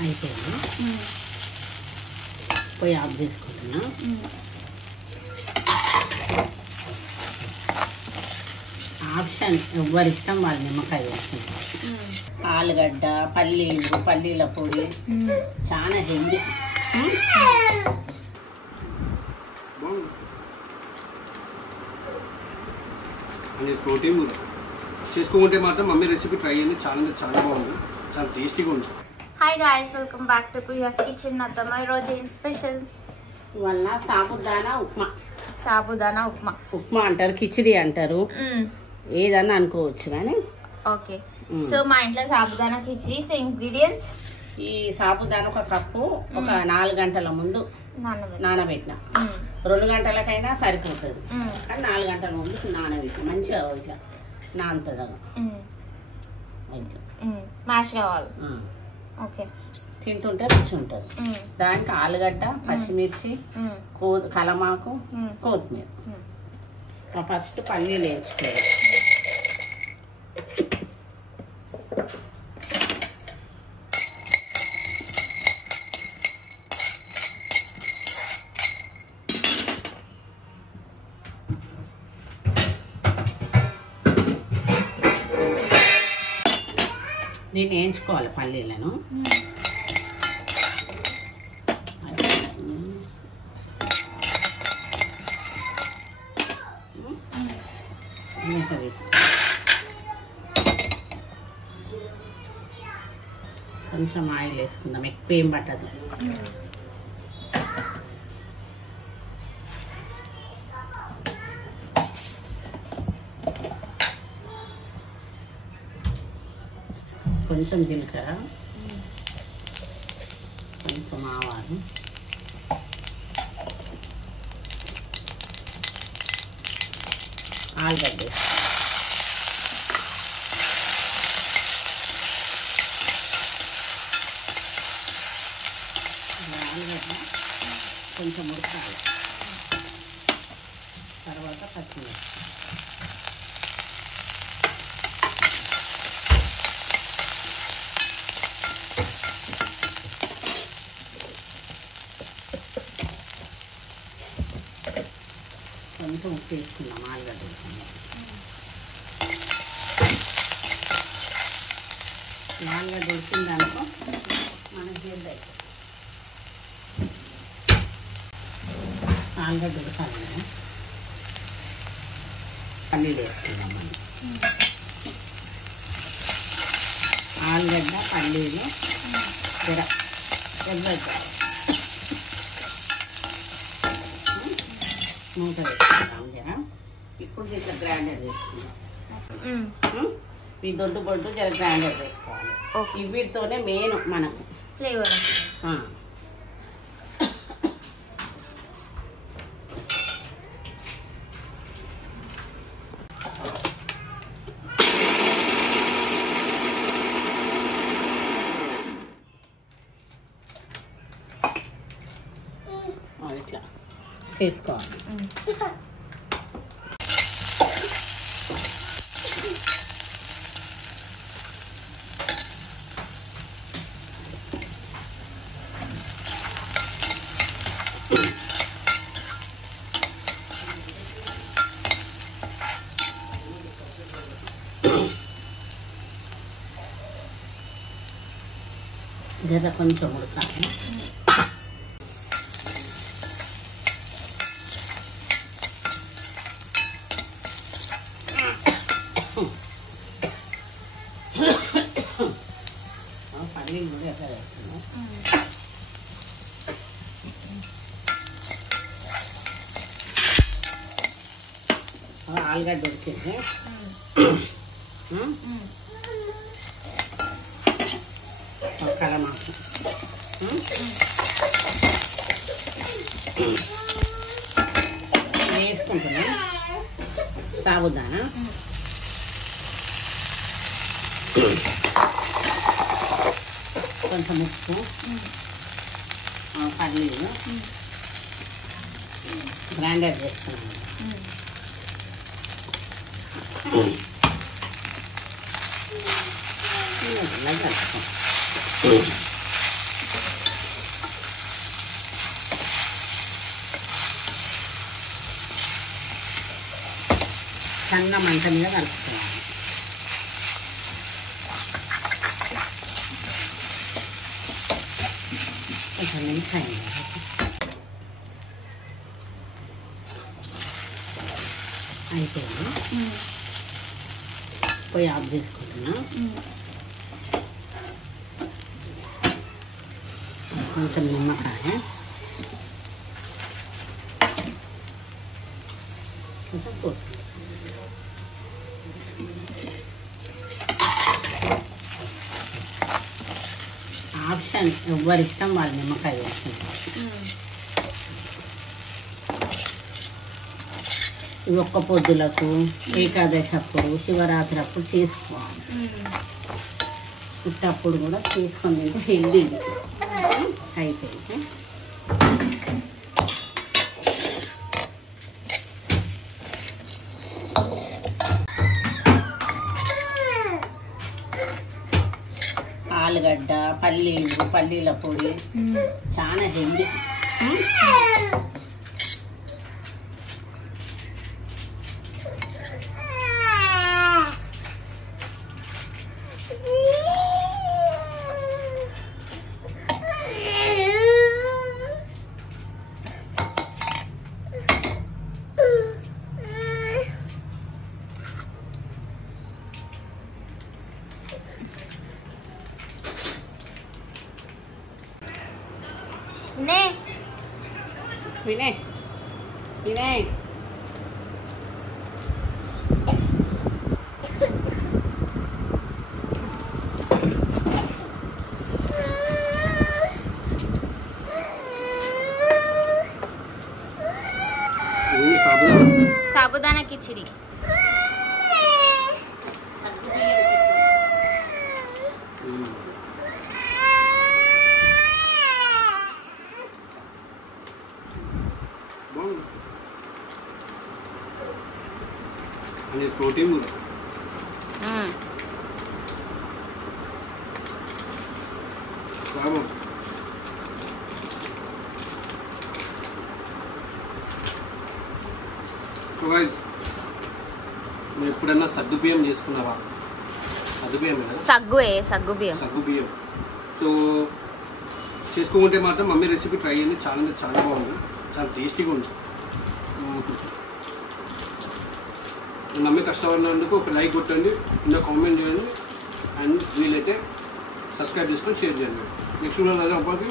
అయిపోయింది. పొయ్యి ఆఫ్ చేసుకుంటున్నా. ఆప్షన్ ఎవ్వరి ఇష్టం వాళ్ళు నిమ్మకాయ వేసుకుంటారు. ఆలుగడ్డ, పల్లీల పొడి చాలా హెల్దీ. ప్రోటీన్ కూడా చేసుకోకుంటే మాత్రం మమ్మీ రెసిపీ ట్రై చేయండి. చాలా బాగుంది, చాలా టేస్టీగా ఉంది. Hi guys, welcome back to కుయాస్ కిచెన్. అత్తమ్మ ఈరోజు ఏం స్పెషల్? వల్ల సాబుదానా ఉప్మా. సాబుదానా ఉప్మా అంటారు, కిచిడి అంటారు, ఏదన్నా అనుకోవచ్చు కానీ. ఓకే, సో మా ఇంట్లో సాబుదానా కిచిడి. సో ఇంగ్రీడియంట్స్: ఈ సాబుదానా ఒక కప్పు ఒక 4 గంటల ముందు నానబెట్టిన. 2 గంటలకైనా సరిపోతుంది, కానీ 4 గంటల ముందు నానబెట్టిన. మంచిగా ఇట్లా నానుతుంది, మ్యాష్ కావాలి. ఓకే, తింటుంటే రుచి ఉంటుంది. దానికి ఆలుగడ్డ, పచ్చిమిర్చి, కలమాకు, కొత్తిమీర. ఫస్ట్ పల్లీలు వేయించుకోవాలి. దీన్ని వేయించుకోవాలి పల్లీలను. కొంచెం ఆయిల్ వేసుకుందాం, ఎక్కువ ఏం పట్టదు. కొంచెం జీలకర్ర, కొంచెం ఆవాలు, ఆలుగడ్డ, ఆలుగడ్డ కొంచెం ఉడకాలి. తర్వాత పచ్చిమిర్చి, కొంచెం ఉప్పు వేసుకుందాం. ఆలుగడ్డ ఉడికిన దాంట్లో మనకి జీడ్డ అవుతుంది. ఆలుగడ్డ ఉడకాలి కదా, పల్లీలు వేసుకుందాం మనం. ఆలుగడ్డ, పల్లీలు ఎర్రగడ్డ మూత వేసుకుందాం జర. ఇప్పుడు ఇట్లా గ్రైండర్ వేసుకుందాం. ఈ దొడ్డు బొడ్డు జర గ్రైండర్ వేసుకోవాలి. వీటితోనే మెయిన్ మనకు ఫ్లేవర్. ఇట్లా చేసుకోవాలి. జర కొంచెం ఉడకాలి. పల్లీలు కూడా ఎట్లా వేస్తున్నాం. ఆలుగడ్డ ఉడికింది. కలమాకు వేసుకుంటున్నాం. సాబుదానా, కొంచెం ఉప్పు, పల్లీలు గ్రైండర్ చేసుకున్నాము. సన్న మంట మీద కలుపుకోవాలి. కొంచెం ఫ్రై అయిపోయింది. పొయ్యి ఆఫ్ చేసుకుంటున్నా. కొంచెం నిమ్మకాయ, కొంచెం కొత్తిమీర. ఆప్షన్, ఎవరి ఇష్టం వాళ్ళు నిమ్మకాయ వేసుకుంటారు. ఇవి ఒక్క పొద్దులకు, ఏకాదశి అప్పుడు, శివరాత్రి అప్పుడు చేసుకోవాలి. పుట్టప్పుడు కూడా తీసుకొని తింటే హెల్దీ. అయిపోయింది. ఆలుగడ్డ, పల్లీల పొడి చాలా హెల్దీ. వినయ్ సాబుదానా కిచిడి. आणि प्रोटीन కూడా సో గైస్, నువ్వు ఎప్పుడన్నా సగ్గుబియ్యం చేసుకున్నావా? సగ్గుబియ్యం సో చేసుకోకుంటే మాత్రం మమ్మీ రెసిపీ ట్రై చేయండి. చాలా బాగుంది, చాలా టేస్టీగా ఉంది. నమ్మి కష్టపడినందుకు ఒక లైక్ కొట్టండి, ఇంకా కామెంట్ చేయండి, అండ్ వీలైతే సబ్స్క్రైబ్ చేసుకొని షేర్ చేయండి. నెక్స్ట్ వీడియో అప్పటికి